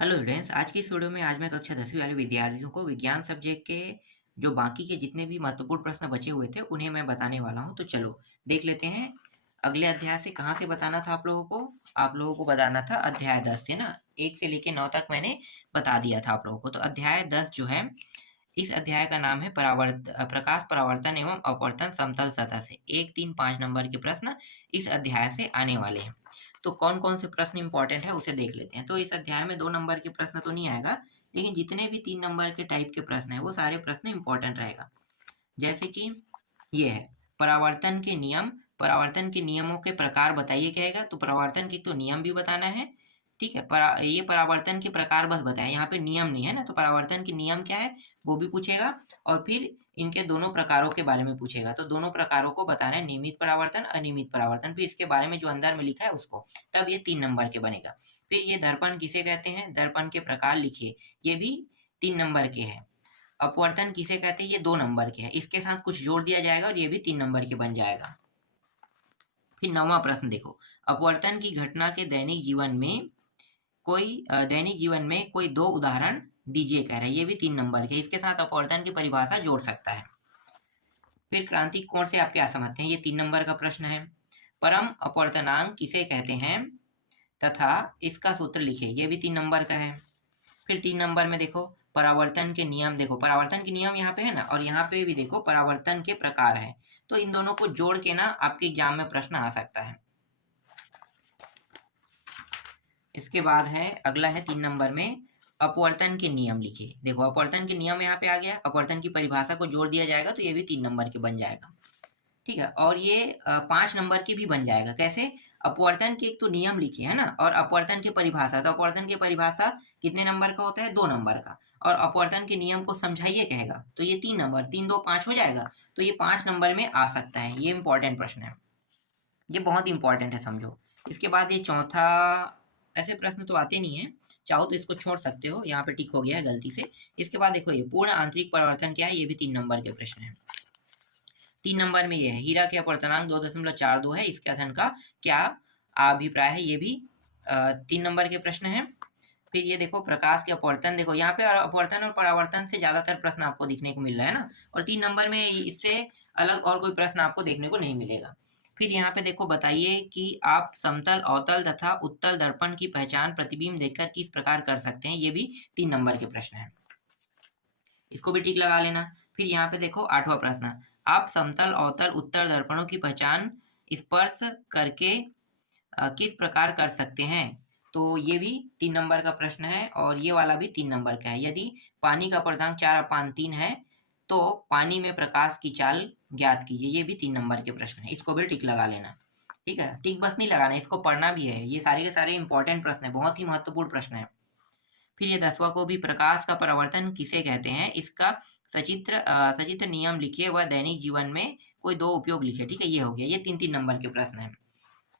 Hello students, आज की इस वीडियो में आज मैं कक्षा 10वीं वाले विद्यार्थियों को विज्ञान सब्जेक्ट के जो बाकी के जितने भी महत्वपूर्ण प्रश्न बचे हुए थे उन्हें मैं बताने वाला हूं। तो चलो देख लेते हैं अगले अध्याय से कहाँ से बताना था आप लोगों को बताना था अध्याय 10 से ना। 1 से लेकर 9 तक मैंने बता दिया था आप लोगों को। तो अध्याय 10 जो है, इस अध्याय का नाम है प्रकाश परावर्तन एवं अपवर्तन समतल सतह से। 1, 3, 5 नंबर के प्रश्न इस अध्याय से आने वाले हैं। तो कौन कौन से प्रश्न इंपॉर्टेंट है उसे देख लेते हैं। तो इस अध्याय में 2 नंबर के प्रश्न तो नहीं आएगा, लेकिन जितने भी 3 नंबर के टाइप के प्रश्न है वो सारे प्रश्न इंपॉर्टेंट रहेगा। जैसे कि ये है परावर्तन के नियम, परावर्तन के नियमों के प्रकार बताइए कहेगा। तो परावर्तन के तो नियम भी बताना है, ठीक है। ये परावर्तन के प्रकार बस बताए, यहाँ पे नियम नहीं है ना। तो परावर्तन के नियम क्या है वो भी पूछेगा, और फिर इनके दोनों प्रकारों के बारे में पूछेगा। तो दोनों प्रकारों को बताना है, नियमित परावर्तन, अनियमित परावर्तन, फिर इसके बारे में जो अंदर में लिखा है उसको। तब ये 3 नंबर के बनेगा। फिर ये दर्पण किसे कहते हैं, दर्पण के प्रकार लिखिए, ये भी 3 नंबर के हैं। अपवर्तन किसे कहते हैं, ये 2 नंबर के हैं। इसके साथ कुछ जोड़ दिया जाएगा और ये भी 3 नंबर के बन जाएगा। फिर 9वां प्रश्न देखो, अपवर्तन की घटना के दैनिक जीवन में कोई 2 उदाहरण दीजिए कह रहा है। ये भी 3 नंबर के, इसके साथ अपवर्तन की परिभाषा जोड़ सकता है। फिर क्रांतिक कोण से आप क्या समझते हैं, ये 3 नंबर का प्रश्न है। परम अपवर्तनांक किसे कहते हैं तथा इसका सूत्र लिखिए, ये भी 3 नंबर का है। फिर 3 नंबर में देखो परावर्तन के नियम, देखो परावर्तन के नियम यहाँ पे है ना, और यहाँ पे भी देखो परावर्तन के प्रकार है। तो इन दोनों को जोड़ के ना आपके एग्जाम में प्रश्न आ सकता है। इसके बाद है अगला है 3 नंबर में अपवर्तन के नियम लिखिए। देखो अपवर्तन के नियम यहाँ पे आ गया, अपवर्तन की परिभाषा को जोड़ दिया जाएगा तो ये भी 3 नंबर के बन जाएगा, ठीक है। और ये 5 नंबर की भी बन जाएगा। कैसे, अपवर्तन के एक तो नियम लिखिए है ना, और अपवर्तन की परिभाषा। तो अपवर्तन की परिभाषा कितने नंबर का होता है, 2 नंबर का। और अपवर्तन के नियम को समझाइए कहेगा, तो ये 3 नंबर, 3 2 5 हो जाएगा। तो ये 5 नंबर में आ सकता है। ये इंपॉर्टेंट प्रश्न है, ये बहुत इंपॉर्टेंट है, समझो। इसके बाद ये चौथा, ऐसे प्रश्न तो आते नहीं है, चाहो तो इसको छोड़ सकते हो, यहाँ पे टिक हो गया है गलती से। इसके बाद देखो ये पूर्ण आंतरिक परिवर्तन क्या है, ये भी 3 नंबर के प्रश्न है। 3 नंबर में ये है हीरा के अपवर्तनांक 2.42 है, इसके अध्ययन का क्या अभिप्राय है, ये भी 3 नंबर के प्रश्न है। फिर ये देखो प्रकाश के अपवर्तन, देखो यहाँ पे अपवर्तन और परावर्तन से ज्यादातर प्रश्न आपको दिखने को मिल रहा है ना, और 3 नंबर में इससे अलग और कोई प्रश्न आपको देखने को नहीं मिलेगा। फिर यहाँ पे देखो बताइए कि आप समतल, अवतल तथा उत्तल दर्पण की पहचान प्रतिबिंब देखकर किस प्रकार कर सकते हैं, ये भी 3 नंबर के प्रश्न है, इसको भी टिक लगा लेना। फिर यहाँ पे देखो 8वां प्रश्न, आप समतल, अवतल, उत्तल दर्पणों की पहचान स्पर्श करके किस प्रकार कर सकते हैं। तो ये भी 3 नंबर का प्रश्न है, और ये वाला भी 3 नंबर का है। यदि पानी का अपर्धांक 4/3 है तो पानी में प्रकाश की चाल ज्ञात कीजिए, ये भी 3 नंबर के प्रश्न है, इसको भी टिक लगा लेना, ठीक है। टिक बस नहीं लगाना, इसको पढ़ना भी है। ये सारे के सारे इंपॉर्टेंट प्रश्न है, बहुत ही महत्वपूर्ण प्रश्न है। फिर ये 10वां को भी, प्रकाश का परावर्तन किसे कहते हैं, इसका सचित्र नियम लिखिए व दैनिक जीवन में कोई 2 उपयोग लिखिए, ठीक है। ये हो गया, ये 3 3 नंबर के प्रश्न है।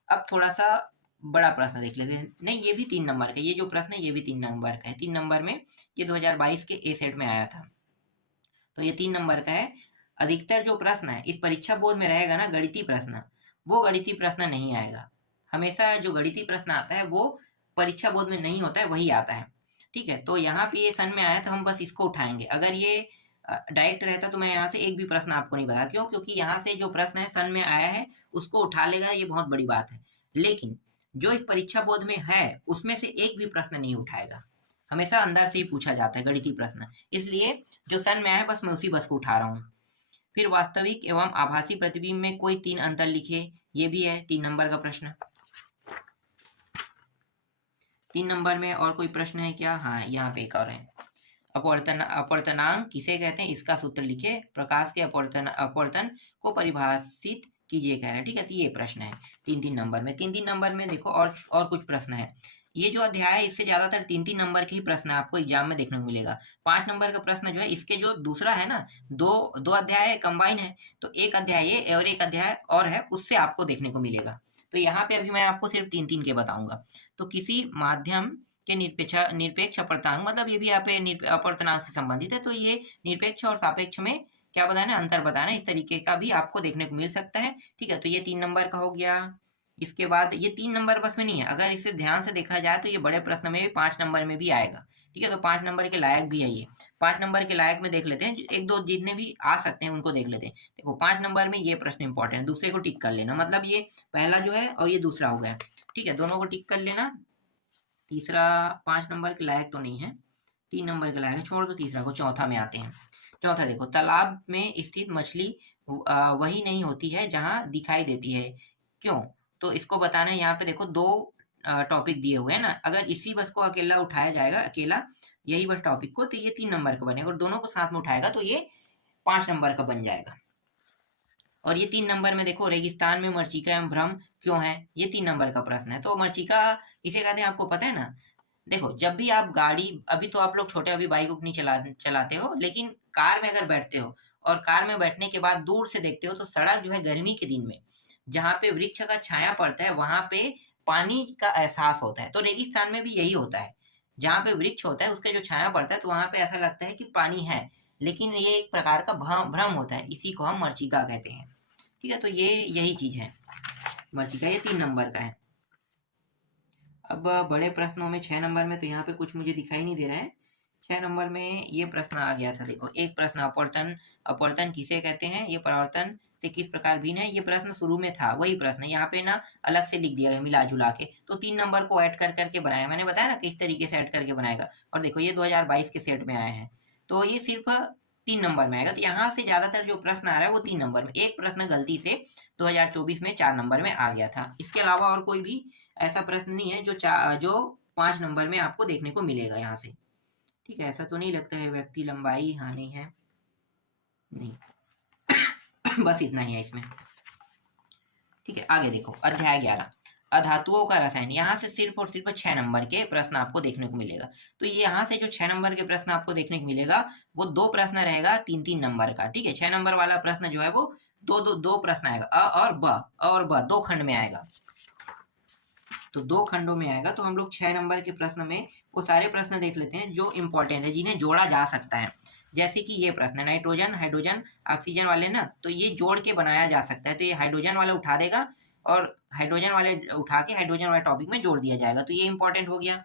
अब थोड़ा सा बड़ा प्रश्न देख लेते हैं, नहीं ये भी 3 नंबर का, ये जो प्रश्न है ये भी 3 नंबर का है। 3 नंबर में ये 2022 के ए सेट में आया था, तो ये 3 नंबर का है। अधिकतर जो प्रश्न है इस परीक्षा बोर्ड में रहेगा ना, गणितीय प्रश्न, वो गणितीय प्रश्न नहीं आएगा। हमेशा जो गणितीय प्रश्न आता है वो परीक्षा बोर्ड में नहीं होता है, वही आता है, ठीक है। तो यहाँ पे ये सन में आया तो हम बस इसको उठाएंगे। अगर ये डायरेक्ट रहता तो मैं यहाँ से एक भी प्रश्न आपको नहीं बता, क्यों, क्योंकि यहाँ से जो प्रश्न है सन में आया है उसको उठा लेगा, ये बहुत बड़ी बात है। लेकिन जो इस परीक्षा बोर्ड में है उसमें से एक भी प्रश्न नहीं उठाएगा, हमेशा अंदर से ही पूछा जाता है गणितीय प्रश्न, इसलिए जो सन में आया है बस मैं उसी बस को उठा रहा हूँ। फिर वास्तविक एवं आभासी प्रतिबिंब में कोई 3 अंतर लिखिए, ये भी है 3 नंबर का प्रश्न। 3 नंबर में और कोई प्रश्न है क्या, हाँ यहाँ पे एक और है, अपवर्तनांक किसे कहते हैं, इसका सूत्र लिखिए, प्रकाश के अपवर्तन को परिभाषित कीजिए कह रहे हैं, ठीक है। तो ये प्रश्न है 3 3 नंबर में। 3 3 नंबर में देखो और कुछ प्रश्न है। ये जो अध्याय है इससे ज्यादातर 3 3 नंबर के ही प्रश्न आपको एग्जाम में देखने को मिलेगा। 5 नंबर का प्रश्न जो है, इसके जो दूसरा है ना, दो अध्याय कंबाइन है, तो एक अध्याय ये और एक अध्याय और है, उससे आपको देखने को मिलेगा। तो यहाँ पे अभी मैं आपको सिर्फ 3 3 के बताऊंगा। तो किसी माध्यम के निरपेक्ष अपवर्तनांक, मतलब ये भी यहाँ पे अपवर्तनांक से संबंधित है, तो ये निरपेक्ष और सापेक्ष में क्या बताना है, अंतर बताना है, इस तरीके का भी आपको देखने को मिल सकता है, ठीक है। तो ये 3 नंबर का हो गया। इसके बाद ये 3 नंबर बस में नहीं है, अगर इसे ध्यान से देखा जाए तो ये बड़े प्रश्न में भी 5 नंबर में भी आएगा। ठीक है, तो 5 नंबर के लायक भी है ये। 5 नंबर के लायक में देख लेते हैं, एक दो जितने भी आ सकते हैं उनको देख लेते हैं। देखो 5 नंबर में ये प्रश्न इंपॉर्टेंट है, दूसरे को टिक कर लेना, मतलब ये पहला जो है और ये दूसरा हो गया। ठीक है, दोनों को टिक कर लेना। तीसरा 5 नंबर के लायक तो नहीं है, 3 नंबर के लायक है, छोड़ दो तीसरा को। चौथा में आते हैं। चौथा देखो, तालाब में स्थित मछली वही नहीं होती है जहां दिखाई देती है, क्यों? तो इसको बताना है। यहाँ पे देखो दो टॉपिक दिए हुए हैं ना, अगर इसी बस को अकेला उठाया जाएगा, अकेला यही बस टॉपिक को, तो ये 3 नंबर का बनेगा, और दोनों को साथ में उठाएगा तो ये 5 नंबर का बन जाएगा। और ये 3 नंबर में देखो, रेगिस्तान में मरीचिका एवं भ्रम क्यों है, ये 3 नंबर का प्रश्न है। तो मरीचिका किसे कहते हैं आपको पता है ना? देखो जब भी आप गाड़ी, अभी तो आप लोग छोटे अभी बाइक उक नहीं चलाते हो, लेकिन कार में अगर बैठते हो और कार में बैठने के बाद दूर से देखते हो तो सड़क जो है गर्मी के दिन में जहाँ पे वृक्ष का छाया पड़ता है वहां पे पानी का एहसास होता है। तो रेगिस्तान में भी यही होता है, जहाँ पे वृक्ष होता है उसका जो छाया पड़ता है तो वहां पे ऐसा लगता है कि पानी है, लेकिन ये एक प्रकार का भ्रम होता है, इसी को हम मरीचिका कहते हैं। ठीक है, तो ये यही चीज है मरीचिका, ये 3 नंबर का है। अब बड़े प्रश्नों में 6 नंबर में तो यहाँ पे कुछ मुझे दिखाई नहीं दे रहा है। 6 नंबर में ये प्रश्न आ गया था, देखो एक प्रश्न, अपवर्तन, अपवर्तन किसे कहते हैं, ये परावर्तन से किस प्रकार भिन्न है, ये प्रश्न शुरू में था, वही प्रश्न यहाँ पे ना अलग से लिख दिया गया मिला जुला के। तो 3 नंबर को ऐड कर करके बनाया, मैंने बताया ना किस तरीके से ऐड करके बनाएगा। और देखो ये 2022 के सेट में आए हैं, तो ये सिर्फ 3 नंबर में आएगा। तो यहाँ से ज्यादातर जो प्रश्न आ रहा है वो 3 नंबर में, एक प्रश्न गलती से 2024 में 4 नंबर में आ गया था। इसके अलावा और कोई भी ऐसा प्रश्न नहीं है जो 5 नंबर में आपको देखने को मिलेगा यहाँ से। ठीक है, ऐसा तो नहीं लगता है। व्यक्ति लंबाई, हाँ नहीं है, नहीं बस इतना ही है इसमें। ठीक है, आगे देखो अध्याय 11, अधातुओं का रसायन। यहाँ से सिर्फ और सिर्फ 6 नंबर के प्रश्न आपको देखने को मिलेगा। तो ये यहाँ से जो 6 नंबर के प्रश्न आपको देखने को मिलेगा वो 2 प्रश्न रहेगा 3-3 नंबर का। ठीक है, 6 नंबर वाला प्रश्न जो है वो दो प्रश्न आएगा, अ और ब 2 खंड में आएगा, तो 2 खंडों में आएगा। तो हम लोग 6 नंबर के प्रश्न में वो सारे प्रश्न देख लेते हैं जो इंपॉर्टेंट है, जिन्हें जोड़ा जा सकता है। जैसे कि ये प्रश्न नाइट्रोजन, हाइड्रोजन, ऑक्सीजन वाले ना, तो ये जोड़ के बनाया जा सकता है। तो ये हाइड्रोजन वाला उठा देगा और हाइड्रोजन वाले उठा के हाइड्रोजन वाले टॉपिक में जोड़ दिया जाएगा, तो ये इंपॉर्टेंट हो गया।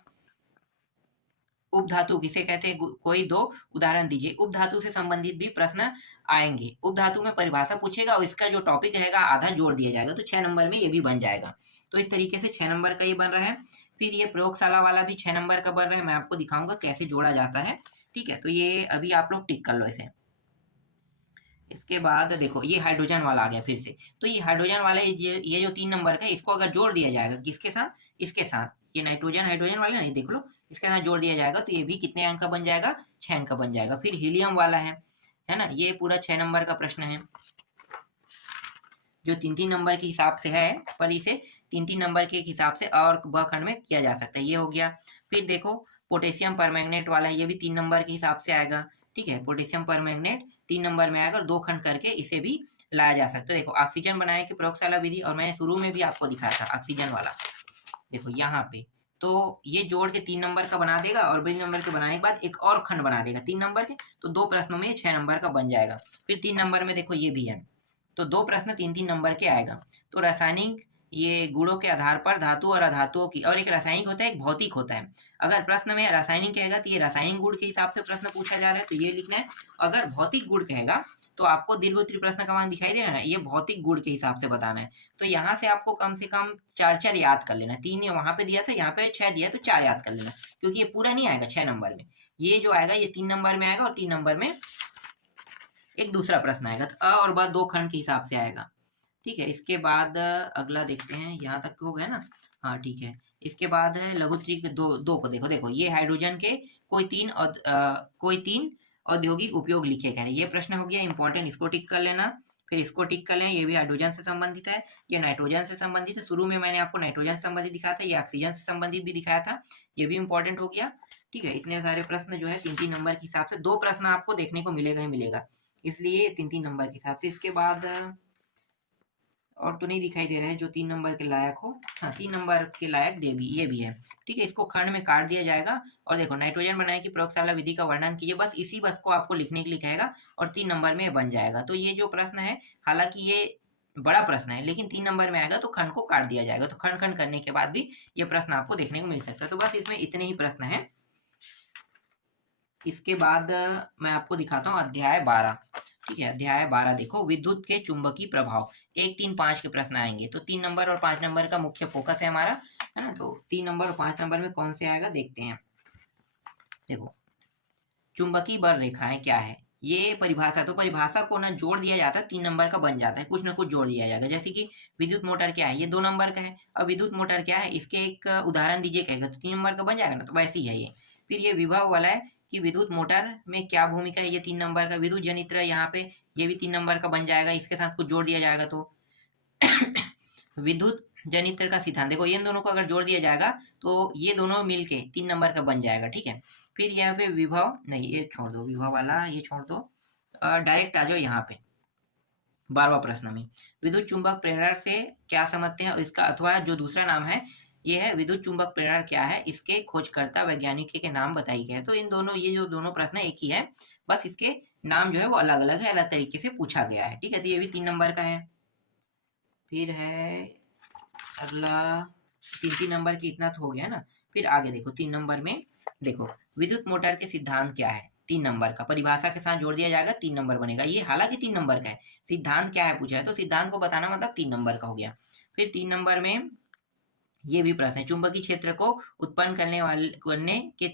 उपधातु किसे कहते हैं, कोई 2 उदाहरण दीजिए। उपधातु से संबंधित भी प्रश्न आएंगे। उपधातु में परिभाषा पूछेगा और इसका जो टॉपिक रहेगा आधा जोड़ दिया जाएगा, तो 6 नंबर में ये भी बन जाएगा। तो इस तरीके से 6 नंबर का ये बन रहा है। फिर ये प्रयोगशाला वाला भी 6 नंबर का बन रहा है, मैं आपको दिखाऊंगा कैसे जोड़ा जाता है। ठीक है, तो ये अभी आप लोग टिक कर लो इसे। इसके बाद देखो ये हाइड्रोजन वाला आ गया फिर से। तो ये हाइड्रोजन वाला ये जो 3 नंबर का है, इसको अगर जोड़ दिया जाएगा किसके साथ, इसके साथ, ये नाइट्रोजन हाइड्रोजन वाला नहीं, देख लो इसके साथ जोड़ दिया जाएगा तो ये भी कितने अंक का बन जाएगा, 6 अंक का बन जाएगा। फिर हीलियम वाला है ना, ये पूरा 6 नंबर का प्रश्न है जो 3-3 नंबर के हिसाब से है, पर इसे 3-3 नंबर के हिसाब से और ब खंड में किया जा सकता है, ये हो गया। फिर देखो पोटेशियम परमैंगनेट वाला है, ये भी 3 नंबर के हिसाब से आएगा। ठीक है, पोटेशियम परमैंगनेट 3 नंबर में आएगा और 2 खंड करके इसे भी लाया जा सकता है। देखो ऑक्सीजन बनाने की प्रयोगशाला विधि, और मैंने शुरू में भी आपको दिखाया था ऑक्सीजन वाला, देखो यहाँ पे। तो ये जोड़ के 3 नंबर का बना देगा और 3 नंबर के बनाने के बाद एक और खंड बना देगा 3 नंबर के, तो 2 प्रश्नों में 6 नंबर का बन जाएगा। फिर 3 नंबर में देखो ये भी है, तो 2 प्रश्न 3-3 नंबर के आएगा। तो रासायनिक, ये गुणों के आधार पर धातु और अधातुओं की, और एक रासायनिक होता है एक भौतिक होता है। अगर प्रश्न में रासायनिक कहेगा तो ये रासायनिक गुण के हिसाब से प्रश्न पूछा जा रहा है, तो ये लिखना है। अगर भौतिक गुण कहेगा तो आपको दीर्घोत्तरीय प्रश्न क्रमांक दिखाई दे रहा है ना, ये भौतिक गुण के हिसाब से बताना है। तो यहाँ से आपको कम से कम 4 याद कर लेना। 3 वहां पे दिया था, यहाँ पे 6 दिया, तो 4 याद कर लेना, क्योंकि ये पूरा नहीं आएगा 6 नंबर में। ये जो आएगा ये 3 नंबर में आएगा और 3 नंबर में एक दूसरा प्रश्न आएगा, तो अ और ब 2 खंड के हिसाब से आएगा। ठीक है, इसके बाद अगला देखते हैं, यहाँ तक हो गया ना, हाँ ठीक है। इसके बाद है लघुत्तरीय दो को देखो ये हाइड्रोजन के कोई 3 औद्योगिक उपयोग लिखे गए, ये प्रश्न हो गया इंपॉर्टेंट, इसको टिक कर लेना। फिर इसको टिक कर लेना, ये भी हाइड्रोजन से संबंधित है, ये नाइट्रोजन से संबंधित है। शुरू में मैंने आपको नाइट्रोजन से संबंधित दिखाया था, ये ऑक्सीजन से संबंधित भी दिखाया था, ये भी इंपॉर्टेंट हो गया। ठीक है, इतने सारे प्रश्न जो है 3-3 नंबर के हिसाब से 2 प्रश्न आपको देखने को मिलेगा ही मिलेगा, इसलिए 3-3 नंबर के हिसाब से। इसके बाद और तो नहीं दिखाई दे रहा है जो 3 नंबर के लायक हो, हाँ 3 नंबर के लायक ये भी है। ठीक है, इसको खंड में काट दिया जाएगा और देखो नाइट्रोजन बनाने की प्रयोगशाला विधि का वर्णन कीजिए, बस बस को आपको लिखने के लिए कहेगा और 3 नंबर में बन जाएगा। तो ये जो प्रश्न है, हालांकि ये बड़ा प्रश्न है, लेकिन 3 नंबर में आएगा तो खंड को काट दिया जाएगा, तो खंड खंड करने के बाद भी ये प्रश्न आपको देखने को मिल सकता है। तो बस इसमें इतने ही प्रश्न हैं। इसके बाद मैं आपको दिखाता हूँ अध्याय 12। ठीक है, अध्याय 12 देखो, विद्युत के चुंबकीय प्रभाव। 1, 3, 5 के प्रश्न आएंगे, तो 3 नंबर और 5 नंबर का मुख्य फोकस है हमारा, है ना। तो 3 नंबर और 5 नंबर में कौन से आएगा देखते हैं। देखो, चुंबकीय बल रेखाएं क्या है, ये परिभाषा, तो परिभाषा को ना जोड़ दिया जाता है, 3 नंबर का बन जाता है, कुछ ना कुछ जोड़ दिया जाएगा। जैसे कि विद्युत मोटर क्या है, ये 2 नंबर का है। अब विद्युत मोटर क्या है, इसके एक उदाहरण दीजिए कहेगा, तो 3 नंबर का बन जाएगा ना, तो वैसे ही है ये। फिर ये विभव वाला है कि विद्युत मोटर में क्या भूमिका है, ये 3 नंबर का। विद्युत जनित्र यहाँ पे ये भी 3 नंबर का बन जाएगा, इसके साथ कुछ जोड़ दिया जाएगा तो विद्युत जनित्र का सिद्धांत, देखो इन दोनों को अगर जोड़ दिया जाएगा तो ये दोनों मिलके 3 नंबर का बन जाएगा। ठीक है, फिर यहाँ पे विभव नहीं, ये छोड़ दो, विभव वाला ये छोड़ दो, डायरेक्ट आ जाओ यहाँ पे 12वां प्रश्न में। विद्युत चुंबक प्रेरण से क्या समझते हैं, इसका अथवा जो दूसरा नाम है ये है विद्युत चुंबक प्रेरण क्या है, इसके खोजकर्ता वैज्ञानिक के नाम बताई गए। तो इन दोनों, ये जो दोनों प्रश्न एक ही है, बस इसके नाम जो है वो अलग अलग है, अलग तरीके से पूछा गया है। ठीक है, तो ये भी 3 नंबर का है। फिर है अगला 3 नंबर की, इतना तो हो गया ना। फिर आगे देखो 3 नंबर में, देखो विद्युत मोटर के सिद्धांत क्या है, 3 नंबर का, परिभाषा के साथ जोड़ दिया जाएगा, 3 नंबर बनेगा। ये हालांकि 3 नंबर का है, सिद्धांत क्या है पूछा है, तो सिद्धांत को बताना मतलब 3 नंबर का हो गया। फिर 3 नंबर में ये भी प्रश्न है, चुंबकीय क्षेत्र को उत्पन्न करने के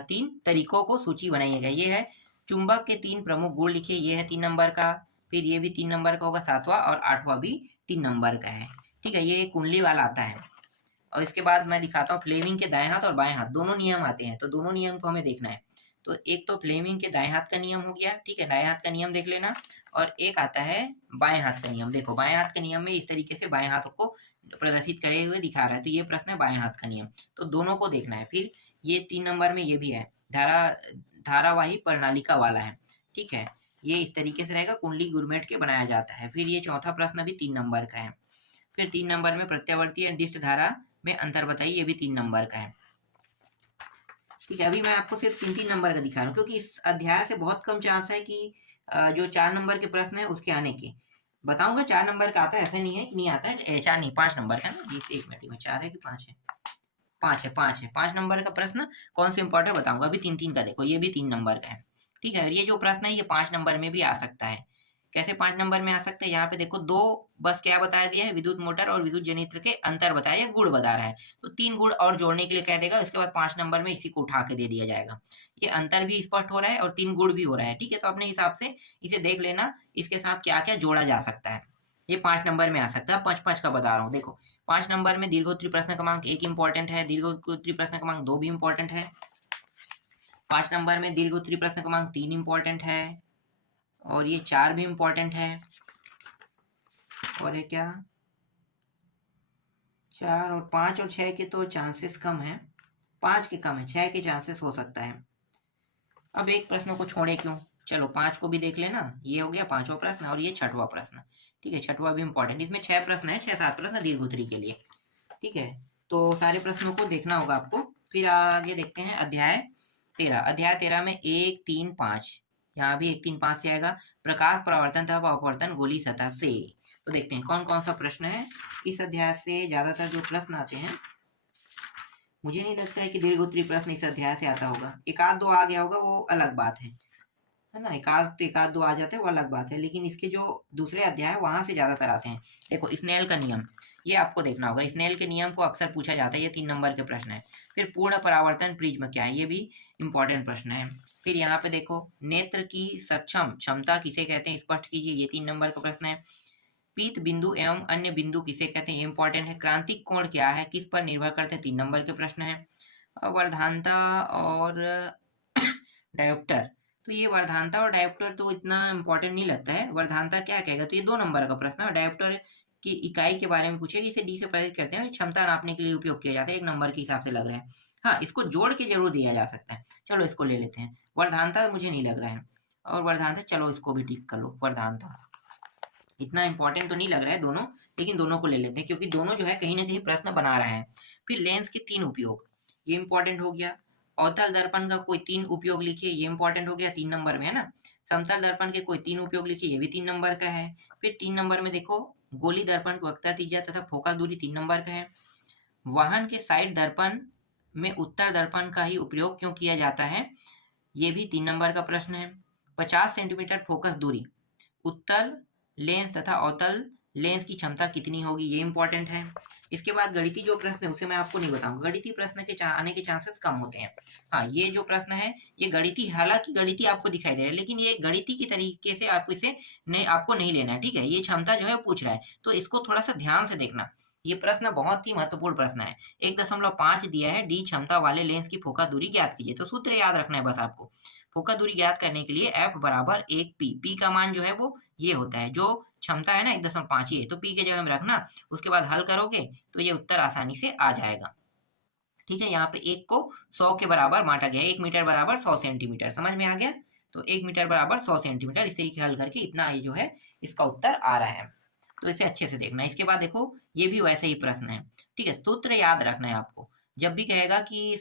तीन तरीकों को सूची बनाइएगा। ये है चुंबक के 3 प्रमुख गुण लिखे, ये है 3 नंबर का। फिर ये भी 3 नंबर का होगा, 7वां और 8वां भी 3 नंबर का है। ठीक है, ये कुंडली वाला आता है। और इसके बाद मैं दिखाता हूँ फ्लेमिंग के दाएं हाथ और बाएं हाथ दोनों नियम आते हैं, तो दोनों नियम को हमें देखना है। तो एक तो फ्लेमिंग के दाएं हाथ का नियम हो गया, ठीक है, दाएं हाथ का नियम देख लेना। और एक आता है बाएं हाथ का नियम। देखो बाएं हाथ के नियम में इस तरीके से बाएं हाथ को प्रदर्शित करे हुए दिखा रहा है, तो ये प्रश्न है बाएं हाथ का नियम, तो दोनों को देखना है। फिर ये 3 नंबर में ये भी है, धारावाही प्रणालिका वाला है। ठीक है, ये इस तरीके से रहेगा, कुंडली गुरमेट के बनाया जाता है। फिर ये चौथा प्रश्न भी 3 नंबर का है। फिर 3 नंबर में प्रत्यावर्ती निर्दिष्ट धारा में अंतर बताइए, ये भी 3 नंबर का है। ठीक है, अभी मैं आपको सिर्फ 3 नंबर का दिखा रहा हूँ, क्योंकि इस अध्याय से बहुत कम चांस है कि जो 4 नंबर के प्रश्न है उसके आने के। बताऊंगा 4 नंबर का आता है, ऐसा नहीं है कि नहीं आता है। 4 नहीं, 5 नंबर का ना, 1 मिनट में 4 है कि 5 है, 5 है। 5 नंबर का प्रश्न कौन से इंपॉर्टेंट बताऊंगा। अभी 3 का देखो, ये भी 3 नंबर का है। ठीक है, ये जो प्रश्न है ये 5 नंबर में भी आ सकता है। कैसे 5 नंबर में आ सकते हैं, यहाँ पे देखो 2 बस क्या बता दिया है, विद्युत मोटर और विद्युत जनित्र के अंतर बता रहे हैं, गुण बता रहा है, तो 3 गुण और जोड़ने के लिए कह देगा। इसके बाद 5 नंबर में इसी को उठा के दे दिया जाएगा। ये अंतर भी स्पष्ट हो रहा है और 3 गुण भी हो रहा है। ठीक है, तो अपने हिसाब से इसे देख लेना, इसके साथ क्या क्या जोड़ा जा सकता है। ये 5 नंबर में आ सकता है, 5 का बता रहा हूँ। देखो 5 नंबर में दीर्घोत्तरी प्रश्न क्रमांक 1 इंपॉर्टेंट है, दीर्घोत्तरी प्रश्न क्रमांक 2 भी इंपॉर्टेंट है। 5 नंबर में दीर्घोत्तरी प्रश्न क्रमांक 3 इंपॉर्टेंट है, और ये 4 भी इंपॉर्टेंट है। और है क्या, 4 और 5 और 6 के तो चांसेस कम है, 5 के कम है, 6 के चांसेस हो सकता है। अब एक प्रश्न को छोड़े क्यों, चलो 5 को भी देख लेना। ये हो गया 5वां प्रश्न, और ये 6वां प्रश्न। ठीक है, 6वां भी इंपॉर्टेंट, इसमें 6 प्रश्न है, 6-7 प्रश्न दीर्घोत्तरी के लिए। ठीक है, तो सारे प्रश्नों को देखना होगा आपको। फिर आगे देखते हैं अध्याय 13। अध्याय 13 में 1, 3, 5, यहाँ भी 1, 3, 5 से आएगा। प्रकाश परावर्तन तथा अपवर्तन गोली सतह से। तो देखते हैं कौन कौन सा प्रश्न है इस अध्याय से। ज्यादातर जो प्रश्न आते हैं, मुझे नहीं लगता है कि दीर्घोत्तरी प्रश्न इस अध्याय से आता होगा। 1-2 आ गया होगा, वो अलग बात है ना। 1-2 आ जाते हैं वो अलग बात है, लेकिन इसके जो दूसरे अध्याय वहां से ज्यादातर आते हैं। देखो स्नेल का नियम, ये आपको देखना होगा। स्नेल के नियम को अक्सर पूछा जाता है, ये 3 नंबर के प्रश्न है। फिर पूर्ण परावर्तन प्रिज्म क्या है, ये भी इंपॉर्टेंट प्रश्न है। फिर यहाँ पे देखो नेत्र की क्षमता किसे कहते हैं, स्पष्ट कीजिए, ये 3 नंबर का प्रश्न है। पीत बिंदु एवं अन्य बिंदु किसे कहते हैं, इंपॉर्टेंट है। क्रांतिक कोण क्या है, किस पर निर्भर करते हैं, 3 नंबर के प्रश्न है। वर्धानता और डायोप्टर, तो ये वर्धानता और डायोप्टर तो इतना इंपॉर्टेंट नहीं लगता है। वर्धानता क्या कहेगा, तो ये 2 नंबर का प्रश्न है। और डायोप्टर की इकाई के बारे में पूछेगा, इसे डी से प्रदर्शित करते हैं, क्षमता नापने के लिए उपयोग किया जाता है, 1 नंबर के हिसाब से लग रहा है। हाँ, इसको जोड़ के जरूर दिया जा सकता है, चलो इसको ले लेते हैं। वर्धानता मुझे नहीं लग रहा है, और वर्धानता चलो इसको भी टिक कर लो। वर्धानता इतना इंपॉर्टेंट तो नहीं लग रहा है दोनों, लेकिन दोनों को ले लेते हैं, क्योंकि दोनों जो है कहीं ना कहीं प्रश्न बना रहा है। फिर लेंस के 3 उपयोग, ये इंपॉर्टेंट हो गया। अवतल दर्पण का कोई 3 उपयोग लिखिए, ये इंपॉर्टेंट हो गया, 3 नंबर में है ना। समतल दर्पण के कोई 3 उपयोग लिखिए, ये भी 3 नंबर का है। फिर 3 नंबर में देखो गोली दर्पण की वक्रता त्रिज्या तथा फोकस दूरी 3 नंबर का है। वाहन के साइड दर्पण में उत्तर दर्पण का ही उपयोग क्यों किया जाता है, ये भी 3 नंबर का प्रश्न है। 50 सेंटीमीटर फोकस दूरी, उत्तल लेंस तथा अवतल लेंस की क्षमता कितनी होगी, ये इंपॉर्टेंट है। इसके बाद गणितीय जो प्रश्न है उसे मैं आपको नहीं बताऊंगा, गणितीय प्रश्न के आने के चांसेस कम होते हैं। हाँ, ये जो प्रश्न है ये गणितीय, हालांकि गणितीय आपको दिखाई दे रहा है लेकिन ये गणितीय की तरीके से आपको इसे नहीं, आपको नहीं लेना है, ठीक है। ये क्षमता जो है पूछ रहा है तो इसको थोड़ा सा ध्यान से देखना। ये प्रश्न बहुत ही महत्वपूर्ण प्रश्न है। 1.5 दिया है, डी क्षमता वाले लेंस की फोकस दूरी ज्ञात कीजिए। तो सूत्र याद रखना है बस आपको। फोकस दूरी ज्ञात करने के लिए F बराबर 1P, P का मान जो है वो ये होता है, जो क्षमता है ना 1.5 ये, तो P के जगह में रखना, उसके बाद हल करोगे तो ये उत्तर आसानी से आ जाएगा। ठीक है, यहाँ पे 1 को 100 के बराबर बांटा गया, 1 मीटर बराबर 100 सेंटीमीटर, समझ में आ गया। तो 1 मीटर बराबर 100 सेंटीमीटर, इसे हल करके इतना ये जो है इसका उत्तर आ रहा है। तो इसे अच्छे से देखना। इसके बाद देखो ये भी वैसे ही प्रश्न है, ठीक है। सूत्र याद रखना है आपको। जब भी कहेगा कि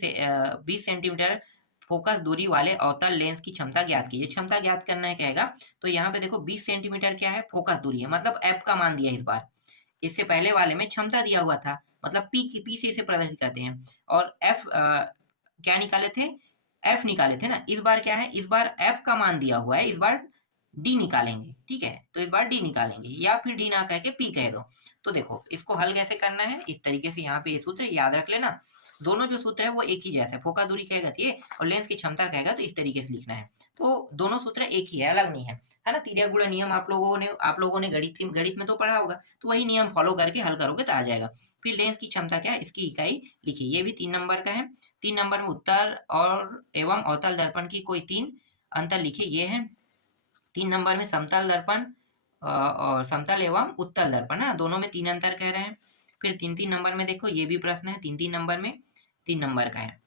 20 सेंटीमीटर फोकस दूरी वाले अवतल लेंस की क्षमता ज्ञात कीजिए, क्षमता ज्ञात करना है कहेगा, तो यहाँ पे देखो 20 सेंटीमीटर क्या है, फोकस दूरी है, मतलब एफ का मान दिया इस बार। इससे पहले वाले में क्षमता दिया हुआ था, मतलब पी से इसे प्रदर्शित करते हैं। और एफ क्या निकाले थे, एफ निकाले थे ना। इस बार क्या है, इस बार एफ का मान दिया हुआ है, इस बार डी निकालेंगे, ठीक है। तो इस बार डी निकालेंगे, या फिर डी ना कह के पी कह दो। तो देखो इसको हल कैसे करना है, इस तरीके से यहाँ पे ये सूत्र याद रख लेना। दोनों जो सूत्र है वो एक ही जैसे, फोकस दूरी कहेगा तो ये, और लेंस की क्षमता कहेगा तो इस तरीके से लिखना है। तो दोनों सूत्र एक ही है, अलग नहीं है ना। तिर्यक गुणा नियम आप लोगों ने गणित में तो पढ़ा होगा, तो वही नियम फॉलो करके हल करोगे तो आ जाएगा। फिर लेंस की क्षमता क्या है, इसकी इकाई लिखिए, ये भी 3 नंबर का है। 3 नंबर में उत्तल और एवं अवतल दर्पण की कोई 3 अंतर लिखिए, ये है। 3 नंबर में समतल दर्पण और समतल एवं उत्तल दर्पण है, दोनों में 3 अंतर कह रहे हैं। फिर 3 नंबर में देखो ये भी प्रश्न है, 3 नंबर में 3 नंबर का है।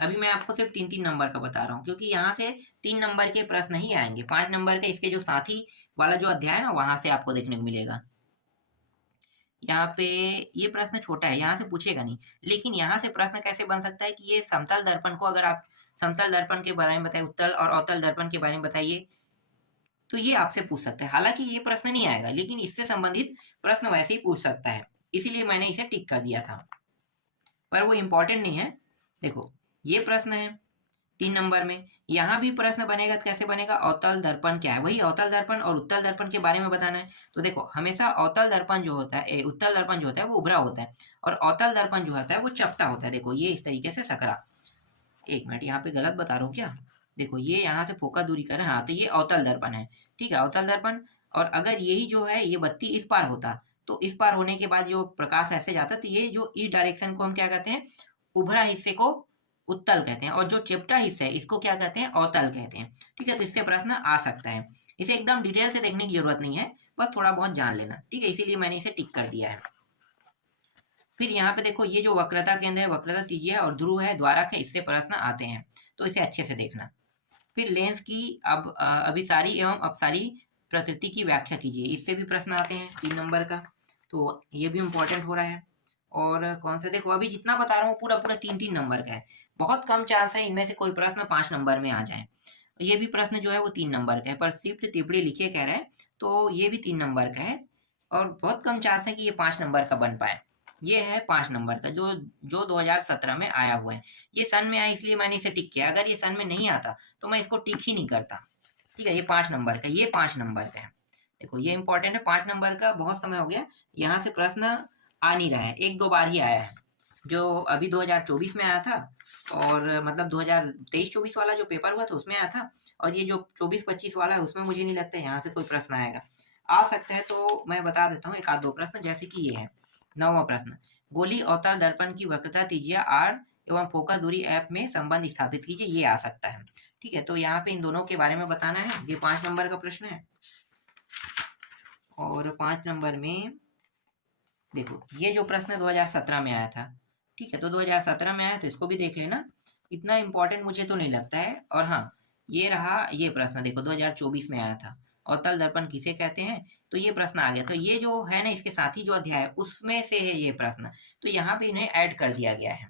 अभी मैं आपको सिर्फ 3 नंबर का बता रहा हूँ, क्योंकि यहाँ से 3 नंबर के प्रश्न ही आएंगे। 5 नंबर के इसके जो साथी वाला जो अध्याय है ना, वहां से आपको देखने को मिलेगा। यहाँ पे ये प्रश्न छोटा है, यहाँ से पूछेगा नहीं, लेकिन यहाँ से प्रश्न कैसे बन सकता है कि ये समतल दर्पण को अगर आप समतल दर्पण के बारे में बताइए, उत्तल और अवतल दर्पण के बारे में बताइए, तो ये आपसे पूछ सकता है। हालांकि ये प्रश्न नहीं आएगा, लेकिन इससे संबंधित प्रश्न वैसे ही पूछ सकता है, इसीलिए मैंने इसे टिक कर दिया था, पर वो इंपॉर्टेंट नहीं है। देखो ये प्रश्न है 3 नंबर में, यहाँ भी प्रश्न बनेगा तो कैसे बनेगा, अवतल दर्पण क्या है, वही अवतल दर्पण और उत्तल दर्पण के बारे में बताना है। तो देखो हमेशा अवतल दर्पण जो होता है, उत्तल दर्पण जो होता है वो उभरा होता है, और अवतल दर्पण जो होता है वो चपटा होता है। देखो ये इस तरीके से सकरा, एक मिनट यहाँ पे गलत बता रहा हूँ क्या, देखो ये यहाँ से फोकस दूरी कर रहे हैं, हाँ तो ये अवतल दर्पण है, ठीक है, अवतल दर्पण। और अगर यही जो है ये बत्ती इस पार होता, तो इस पार होने के बाद जो प्रकाश ऐसे जाता, तो ये जो इस डायरेक्शन को हम क्या कहते हैं, उभरा हिस्से को उत्तल कहते हैं, और जो चिपटा हिस्सा है इसको क्या कहते हैं, अवतल कहते हैं, ठीक है। तो इससे प्रश्न आ सकता है, इसे एकदम डिटेल से देखने की जरूरत नहीं है, बस थोड़ा बहुत जान लेना, ठीक है, इसीलिए मैंने इसे टिक कर दिया है। फिर यहाँ पे देखो ये जो वक्रता केंद्र है, वक्रता त्रिज्या और ध्रुव है, द्वारक है, इससे प्रश्न आते हैं, तो इसे अच्छे से देखना। फिर लेंस की अभिसारी एवं अपसारी प्रकृति की व्याख्या कीजिए, इससे भी प्रश्न आते हैं 3 नंबर का, तो ये भी इम्पोर्टेंट हो रहा है। और कौन सा, देखो अभी जितना बता रहा हूँ पूरा पूरा 3 नंबर का है, बहुत कम चांस है इनमें से कोई प्रश्न 5 नंबर में आ जाए। ये भी प्रश्न जो है वो 3 नंबर का है, पर सिर्फ टिप्पणी लिखिए कह रहे हैं, तो ये भी 3 नंबर का है, और बहुत कम चांस है कि ये 5 नंबर का बन पाए। ये है 5 नंबर का, जो 2017 में आया हुआ है। ये सन में आया इसलिए मैंने इसे टिक किया, अगर ये सन में नहीं आता तो मैं इसको टिक ही नहीं करता, ठीक है। ये 5 नंबर का, ये 5 नंबर का है। देखो ये इंपॉर्टेंट है, 5 नंबर का, बहुत समय हो गया यहाँ से प्रश्न आ नहीं रहा है, 1-2 बार ही आया है, जो अभी 2024 में आया था, और मतलब 2023-24 वाला जो पेपर हुआ था उसमें आया था, और ये जो 24-25 वाला है उसमें मुझे नहीं लगता यहाँ से कोई प्रश्न आएगा। आ सकता है तो मैं बता देता हूँ 1-2 प्रश्न, जैसे कि ये है 9वां प्रश्न, गोली अवतल दर्पण की वक्रता त्रिज्या r एवं फोकस दूरी f में संबंध स्थापित कीजिए, ये आ सकता है, ठीक है। तो यहाँ पे इन दोनों के बारे में बताना है, ये 5 नंबर का प्रश्न है। और 5 नंबर में देखो ये जो प्रश्न 2017 में आया था, ठीक है, तो 2017 में आया तो इसको भी देख लेना, इतना इंपॉर्टेंट मुझे तो नहीं लगता है। और हाँ ये रहा ये प्रश्न, देखो 2024 में आया था, अवतल दर्पण किसे कहते हैं, तो ये प्रश्न आ गया। तो ये जो है ना इसके साथ ही जो अध्याय है उसमें से है ये प्रश्न, तो यहाँ पे इन्हें ऐड कर दिया गया है।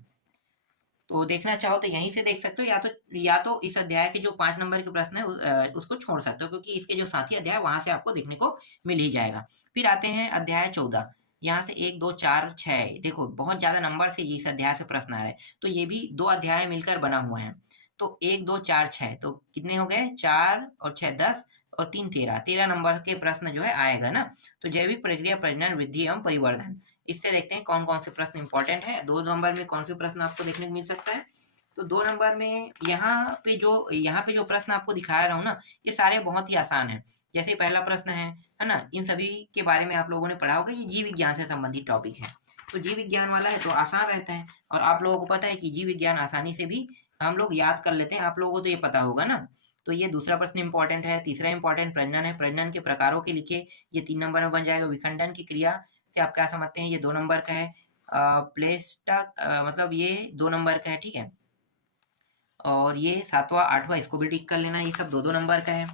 तो देखना चाहो तो यहीं से देख सकते हो, या तो इस अध्याय के जो 5 नंबर के प्रश्न है उसको छोड़ सकते हो, क्योंकि इसके जो साथी अध्याय वहां से आपको देखने को मिल ही जाएगा। फिर आते हैं अध्याय 14। यहाँ से 1 2 4 6, देखो बहुत ज्यादा नंबर से इस अध्याय से प्रश्न आ रहे हैं, तो ये भी 2 अध्याय मिलकर बना हुआ है। तो 1 2 4 6, तो कितने हो गए, 4 और 6 10 और 3 13 नंबर के प्रश्न जो है आएगा ना। तो जैविक प्रक्रिया, प्रजनन, वृद्धि एवं परिवर्धन, इससे देखते हैं कौन कौन से प्रश्न इंपॉर्टेंट है। 2 नंबर में कौन से प्रश्न आपको देखने को मिल सकता है। तो 2 नंबर में यहाँ पे जो प्रश्न आपको दिखा रहा हूँ ना, ये सारे बहुत ही आसान है। जैसे पहला प्रश्न है ना, इन सभी के बारे में आप लोगों ने पढ़ा होगा, ये जीव विज्ञान से संबंधित टॉपिक है। तो जीव विज्ञान वाला है तो आसान रहता है, और आप लोगों को पता है कि जीव विज्ञान आसानी से भी हम लोग याद कर लेते हैं, आप लोगों को तो ये पता होगा ना। तो ये दूसरा प्रश्न इंपॉर्टेंट है। तीसरा इंपॉर्टेंट प्रजनन है, प्रजनन के प्रकारों के लिखे, ये 3 नंबर में बन जाएगा। विखंडन की क्रिया से आप क्या समझते हैं, ये 2 नंबर का है। प्लेस्टा मतलब ये 2 नंबर का है, ठीक है। और ये 7वां 8वां इसको भी टिक कर लेना, ये सब 2 नंबर का है।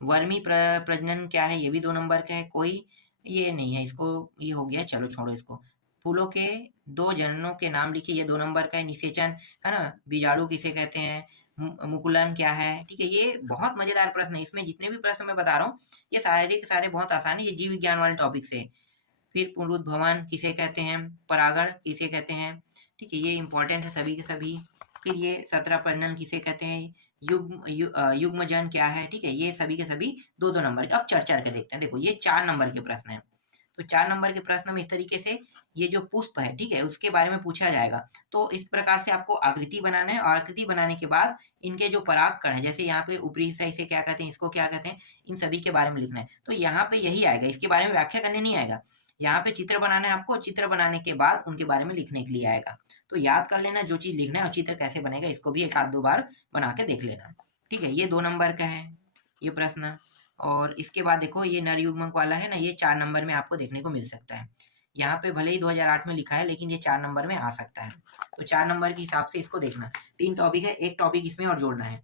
वर्मी प्रजनन क्या है, ये भी 2 नंबर का है। कोई ये नहीं है, इसको ये हो गया, चलो छोड़ो इसको। फूलों के 2 जननों के नाम लिखिए, ये 2 नंबर का है। निषेचन है ना, बीजाणु किसे कहते हैं, मुकुलन क्या है, ठीक है। ये बहुत मजेदार प्रश्न है, इसमें जितने भी प्रश्न मैं बता रहा हूँ ये सारे के सारे बहुत आसानी, ये जीव विज्ञान वाले टॉपिक से। फिर पुनरुद्भवन किसे कहते हैं, परागण किसे कहते हैं, ठीक है, ये इंपॉर्टेंट है सभी के सभी। फिर ये 17 प्रजनन किसे कहते हैं, युग्मजन क्या है, ठीक है, ये सभी के सभी 2 नंबर। अब चर्चा करके देखते हैं। देखो ये 4 नंबर के प्रश्न है, तो 4 नंबर के प्रश्न में इस तरीके से ये जो पुष्प है, ठीक है, उसके बारे में पूछा जाएगा। तो इस प्रकार से आपको आकृति बनाना है, और आकृति बनाने के बाद इनके जो परागकण है, जैसे यहाँ पे ऊपरी हिस्सा इसे क्या कहते हैं, इसको क्या कहते हैं, इन सभी के बारे में लिखना है। तो यहाँ पे यही आएगा, इसके बारे में व्याख्या करने नहीं आएगा। यहाँ पे चित्र बनाना है आपको, चित्र बनाने के बाद उनके बारे में लिखने के लिए आएगा। तो याद कर लेना जो चीज लिखना है, और चित्र कैसे बनेगा इसको भी 1 आध 2 बार बना के देख लेना, ठीक है। ये 2 नंबर का है ये प्रश्न। और इसके बाद देखो ये नर युग्मक वाला है ना, ये 4 नंबर में आपको देखने को मिल सकता है। यहाँ पे भले ही 2008 में लिखा है, लेकिन ये 4 नंबर में आ सकता है। तो 4 नंबर के हिसाब से इसको देखना। 3 टॉपिक है, एक टॉपिक इसमें और जोड़ना है।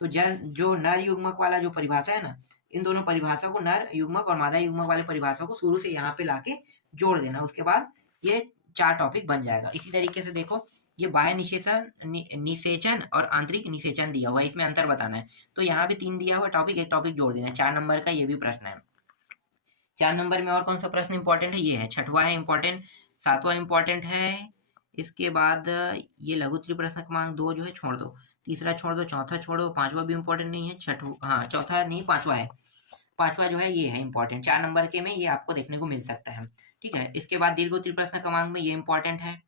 तो जो नर युग्मक वाला जो परिभाषा है ना, इन दोनों परिभाषा को, नर युग्मक और मादा युग्मक वाले परिभाषा को शुरू से यहाँ पे लाके जोड़ देना, उसके बाद ये 4 टॉपिक बन जाएगा। इसी तरीके से देखो ये बाह्य निषेचन और आंतरिक निषेचन दिया हुआ है, इसमें अंतर बताना है। तो यहाँ भी 3 दिया हुआ टॉपिक, एक टॉपिक जोड़ देना है। 4 नंबर का ये भी प्रश्न है। 4 नंबर में और कौन सा प्रश्न इंपॉर्टेंट है, ये है। 6वां है इंपॉर्टेंट, 7वां इंपॉर्टेंट है। इसके बाद ये लघु प्रश्न क्रमांक 2 जो है छोड़ दो, तीसरा छोड़ दो, चौथा छोड़ो, 5वां भी इंपॉर्टेंट नहीं है। हाँ चौथा नहीं, 5वां है। 5वां जो है ये है इंपॉर्टेंट, 4 नंबर के में ये आपको देखने को मिल सकता है, ठीक है। इसके बाद दीर्घोत्तरीय प्रश्न क्रमांक में ये इंपॉर्टेंट है,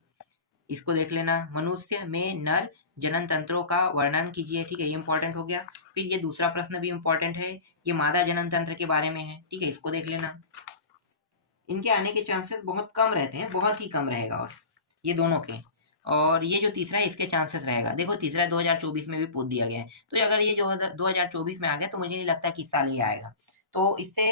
इसको देख लेना। मनुष्य में नर जनन तंत्रों का वर्णन कीजिए, ठीक है, ये इंपॉर्टेंट हो गया। फिर ये दूसरा प्रश्न भी इंपॉर्टेंट है, ये मादा जनन तंत्र के बारे में है, ठीक है, इसको देख लेना। इनके आने के चांसेस बहुत कम रहते हैं, बहुत ही कम रहेगा, और ये दोनों के। और ये जो तीसरा है इसके चांसेस रहेगा, देखो तीसरा 2024 में भी पूछ दिया गया है, तो अगर ये जो 2024 में आ गया तो मुझे नहीं लगता कि इस साल ये आएगा। तो इससे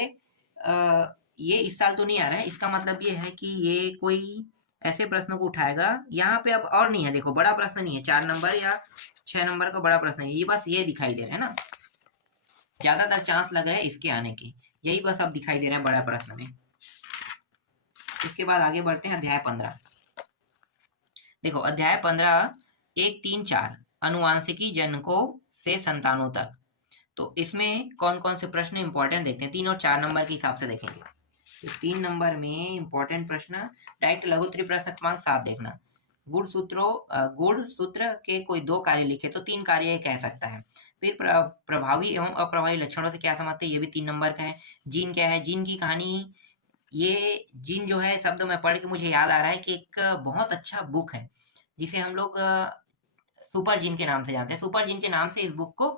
ये इस साल तो नहीं आ रहा है, इसका मतलब ये है कि ये कोई ऐसे प्रश्नों को उठाएगा। यहाँ पे अब और नहीं है, देखो बड़ा प्रश्न नहीं है, 4 नंबर या 6 नंबर का बड़ा प्रश्न है, ये बस ये दिखाई दे रहा है ना, ज्यादातर चांस लग रहा है इसके आने की, यही बस अब दिखाई दे रहा है बड़ा प्रश्न में। इसके बाद आगे बढ़ते हैं अध्याय 15। देखो अध्याय 15 1 3 4 अनुवांशिकी जनकों से संतानों तक। तो इसमें कौन कौन से प्रश्न इंपॉर्टेंट देखते हैं, 3 और 4 नंबर के हिसाब से देखेंगे। तो 3 नंबर में इंपॉर्टेंट प्रश्न, डायरेक्ट लघुत्तरीय प्रश्न क्रमांक 7 देखना। गुण सूत्र के कोई 2 कार्य लिखे, तो 3 कार्य ये कह सकता है। फिर प्रभावी एवं अप्रभावी लक्षणों से क्या समझते हैं, ये भी 3 नंबर का है। जीन क्या है, जीन की कहानी, ये जीन जो है शब्द मैं पढ़ के मुझे याद आ रहा है कि एक बहुत अच्छा बुक है जिसे हम लोग सुपर जीन के नाम से जानते हैं। सुपर जीन के नाम से इस बुक को,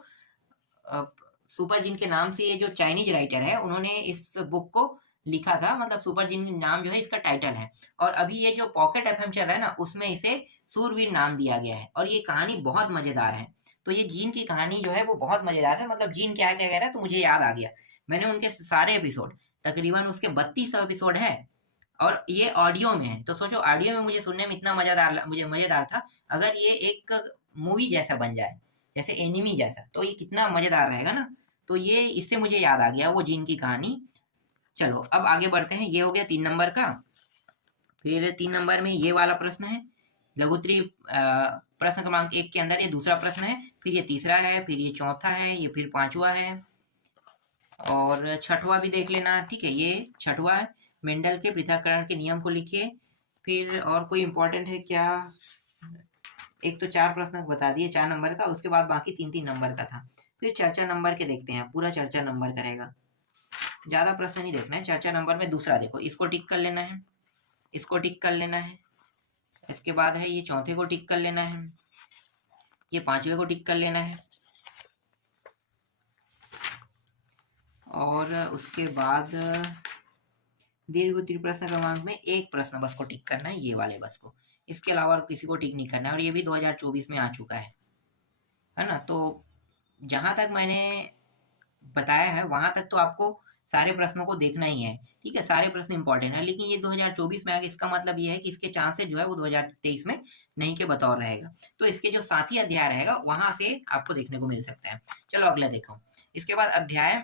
सुपर जीन के नाम से ये जो चाइनीज राइटर है उन्होंने इस बुक को लिखा था, मतलब सुपर जीन नाम जो है इसका टाइटल है। और अभी ये जो पॉकेट एफएम चल रहा है ना, उसमें इसे सूरवीर नाम दिया गया है, और ये कहानी बहुत मजेदार है। तो ये जीन की कहानी जो है वो बहुत मजेदार है, मतलब जीन क्या क्या कह रहा है तो मुझे याद आ गया। मैंने उनके सारे एपिसोड, तकरीबन उसके 32 एपिसोड है, और ये ऑडियो में है। तो सोचो ऑडियो में मुझे सुनने में इतना मजेदार था, अगर ये एक मूवी जैसा बन जाए, जैसे एनिमी जैसा, तो ये कितना मजेदार रहेगा ना। तो ये इससे मुझे याद आ गया वो जीन की कहानी। चलो अब आगे बढ़ते हैं, ये हो गया 3 नंबर का। फिर 3 नंबर में ये वाला प्रश्न है, लघुत्तरी प्रश्न क्रमांक 1 के अंदर ये दूसरा प्रश्न है, फिर ये तीसरा है, फिर ये चौथा है, ये फिर पांचवा है और छठवां भी देख लेना। ठीक है, ये छठवां है, मेंडल के पृथक्करण के नियम को लिखिए। फिर और कोई इंपॉर्टेंट है क्या? एक तो 4 प्रश्न बता दिए 4 नंबर का, उसके बाद बाकी 3-3 नंबर का था। फिर चर्चा नंबर के देखते हैं, पूरा चर्चा नंबर का रहेगा, ज्यादा प्रश्न नहीं देखना है। चर्चा नंबर में दूसरा देखो, इसको टिक कर लेना है, इसको टिक कर लेना है, इसके बाद है ये चौथे को टिक कर लेना है, ये पांचवे को टिक कर लेना है और उसके बाद दीर्घ उत्तरी प्रश्न क्रमांक में एक प्रश्न बस को टिक करना है, ये वाले बस को, इसके अलावा किसी को टिक नहीं करना है। और ये भी 2024 में आ चुका है ना। तो जहां तक मैंने बताया है वहां तक तो आपको सारे प्रश्नों को देखना ही है। ठीक है, सारे प्रश्न इंपॉर्टेंट है, लेकिन ये 2024 में आ गया, इसका मतलब ये है कि इसके चांसेस जो है वो 2023 में नहीं के बतौर रहेगा। तो इसके जो साथी अध्याय रहेगा वहां से आपको देखने को मिल सकता है। चलो अगला देखो, इसके बाद अध्याय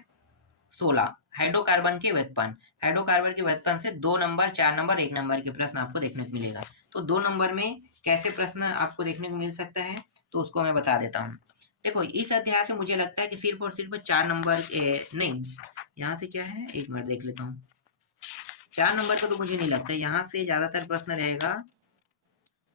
16 हाइड्रोकार्बन के व्युत्पन्न। हाइड्रोकार्बन के व्युत्पन्न से 2 नंबर, 4 नंबर, 1 नंबर के प्रश्न आपको देखने को मिलेगा। तो 2 नंबर में कैसे प्रश्न आपको देखने को मिल सकता है तो उसको मैं बता देता हूँ। देखो, इस अध्याय से मुझे लगता है कि सिर्फ और सिर्फ 4 नंबर नहीं, यहाँ से क्या है, एक मिनट देख लेता हूँ। 4 नंबर का तो मुझे नहीं लगता, यहाँ से ज्यादातर प्रश्न रहेगा।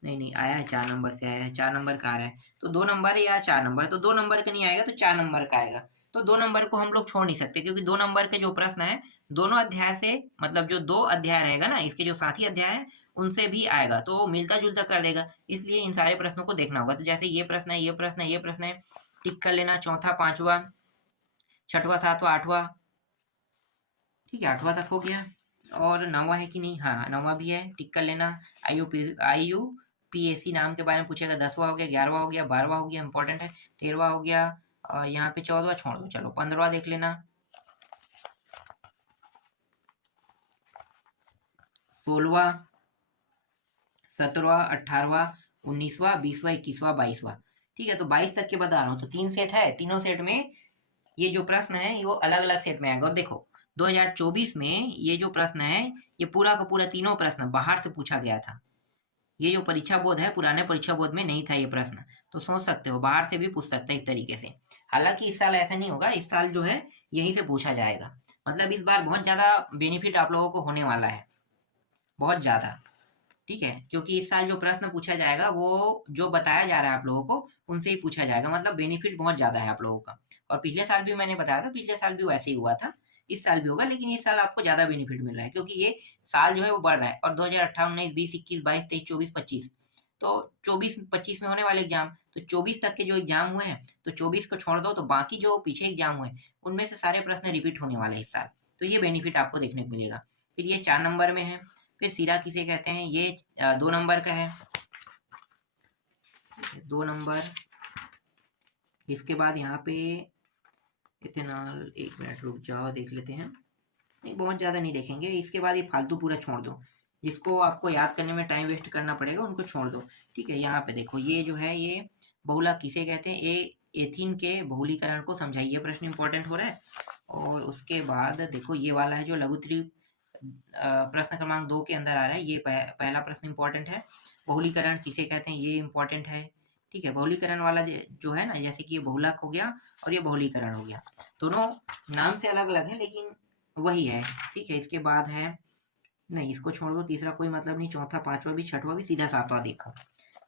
नहीं आया है, 4 नंबर से आया है, 4 नंबर का आ रहा है। तो 2 नंबर या 4 नंबर, तो 2 नंबर का नहीं आएगा तो 4 नंबर का आएगा। तो 2 नंबर को हम लोग छोड़ नहीं सकते, क्योंकि 2 नंबर के जो प्रश्न है दोनों अध्याय से, मतलब जो 2 अध्याय रहेगा ना, इसके जो साथी अध्याय है उनसे भी आएगा, तो मिलता जुलता कर देगा। इसलिए इन सारे प्रश्नों को देखना होगा। तो जैसे ये प्रश्न है, ये प्रश्न है, ये प्रश्न है, टिक कर लेना, चौथा, पांचवा, छठवा, सातवां, आठवां। ठीक है, 8वां तक हो गया। और 9वां है कि नहीं? हाँ, 9वां भी है, टिक कर लेना। IUPAC नाम के बारे में पूछेगा। 10वां हो गया, 11वां हो गया, 12वां हो गया, इंपॉर्टेंट है। 13वां हो गया, यहाँ पे 14वां छोड़ दो। चलो 15वां देख लेना, 16वां, 17वां, 18वां, 19वां, 20वां, 21वां, 22वां। ठीक है, तो 22 तक के बता रहा हूँ। तो 3 सेट है, तीनों सेट में ये जो प्रश्न है वो अलग अलग सेट में आएगा। और देखो 2024 में ये जो प्रश्न है ये पूरा का पूरा तीनों प्रश्न बाहर से पूछा गया था। ये जो परीक्षा बोर्ड है, पुराने परीक्षा बोर्ड में नहीं था ये प्रश्न, तो सोच सकते हो बाहर से भी पूछ सकता है इस तरीके से। हालांकि इस साल ऐसा नहीं होगा, इस साल जो है यहीं से पूछा जाएगा। मतलब इस बार बहुत ज्यादा बेनिफिट आप लोगों को होने वाला है, बहुत ज्यादा। ठीक है, क्योंकि इस साल जो प्रश्न पूछा जाएगा वो जो बताया जा रहा है आप लोगों को उनसे ही पूछा जाएगा, मतलब बेनिफिट बहुत ज्यादा है आप लोगों का। और पिछले साल भी मैंने बताया था, पिछले साल भी वैसे ही हुआ था, इस साल भी होगा, लेकिन इस साल आपको ज्यादा बेनिफिट मिल रहा है क्योंकि ये साल जो है वो बढ़ रहा है। और 2018, 19, 20, 21, 22, 23, 24, 25, तो 24-25 में होने वाले एग्जाम, तो 24 तक के जो एग्जाम हुए हैं, तो 24 को छोड़ दो तो बाकी जो पीछे एग्जाम हुए उनमें से सारे प्रश्न रिपीट होने वाले हैं इस साल। तो ये बेनिफिट आपको देखने को मिलेगा। फिर ये 4 नंबर में है। फिर सिरा किसे कहते हैं, ये 2 नंबर का है, 2 नंबर। इसके बाद यहाँ पे इथेनॉल, 1 मिनट रुक जाओ, देख लेते हैं। नहीं, बहुत ज़्यादा नहीं देखेंगे। इसके बाद ये फालतू पूरा छोड़ दो, जिसको आपको याद करने में टाइम वेस्ट करना पड़ेगा उनको छोड़ दो। ठीक है, यहाँ पे देखो, ये जो है ये बहुलक किसे कहते हैं, एथीन के बहुलीकरण को समझाइए, प्रश्न इंपॉर्टेंट हो रहा है। और उसके बाद देखो ये वाला है जो लघुत्तरी प्रश्न क्रमांक 2 के अंदर आ रहा है, ये पहला प्रश्न इंपॉर्टेंट है। बहुलीकरण किसे कहते हैं, ये इंपॉर्टेंट है। ठीक है, बहुलीकरण वाला जो है ना, जैसे कि ये बहुलक हो गया और ये बहुलीकरण हो गया, दोनों नाम से अलग अलग है लेकिन वही है। ठीक है, इसके बाद है, नहीं इसको छोड़ दो, तीसरा कोई मतलब नहीं, चौथा, पांचवा भी, छठवा भी, सीधा 7वां देखो।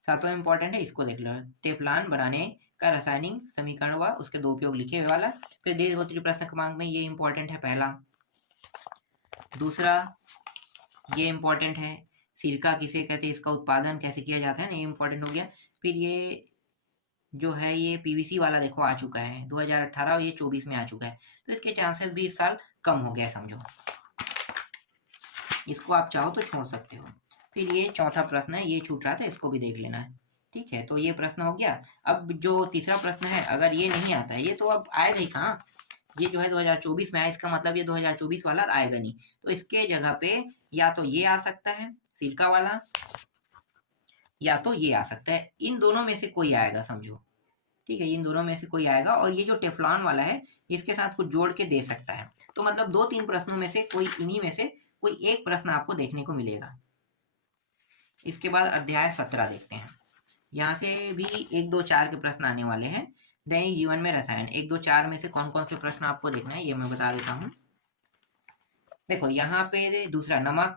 7वां इंपॉर्टेंट है, इसको देख लो। टेफ्लॉन बनाने का रासायनिक समीकरण व उसके 2 उपयोग लिखे हुए वाला। फिर दीर्घोत्तरी प्रश्न क्रमांक में ये इंपॉर्टेंट है, पहला। दूसरा ये इंपॉर्टेंट है, सिरका किसे कहते हैं, इसका उत्पादन कैसे किया जाता है ना, ये इंपॉर्टेंट हो गया। फिर ये जो है ये पीवीसी वाला देखो आ चुका है 2018 और ये 24 में आ चुका है, तो इसके चांसेस भी इस साल कम हो गया समझो। इसको आप चाहो तो छोड़ सकते हो। फिर ये चौथा प्रश्न है, ये छूट रहा था, इसको भी देख लेना है। ठीक है, तो ये प्रश्न हो गया। अब जो तीसरा प्रश्न है, अगर ये नहीं आता है, ये तो अब आएगा ही कहाँ, ये जो है 2024 में आया, इसका मतलब ये 2024 वाला आएगा नहीं। तो इसके जगह पे या तो ये आ सकता है सिरका वाला, या तो ये आ सकता है, इन दोनों में से कोई आएगा समझो। ठीक है, इन दोनों में से कोई आएगा। और ये जो टेफ्लॉन वाला है इसके साथ कुछ जोड़ के दे सकता है, तो मतलब 2-3 प्रश्नों में से कोई, इन्हीं में से कोई एक प्रश्न आपको देखने को मिलेगा। इसके बाद अध्याय 17 देखते हैं। यहाँ से भी 1, 2, 4 के प्रश्न आने वाले हैं। दैनिक जीवन में रसायन 1, 2, 4 में से कौन कौन से प्रश्न आपको देखना है ये मैं बता देता हूँ। देखो यहाँ पे दूसरा, नमक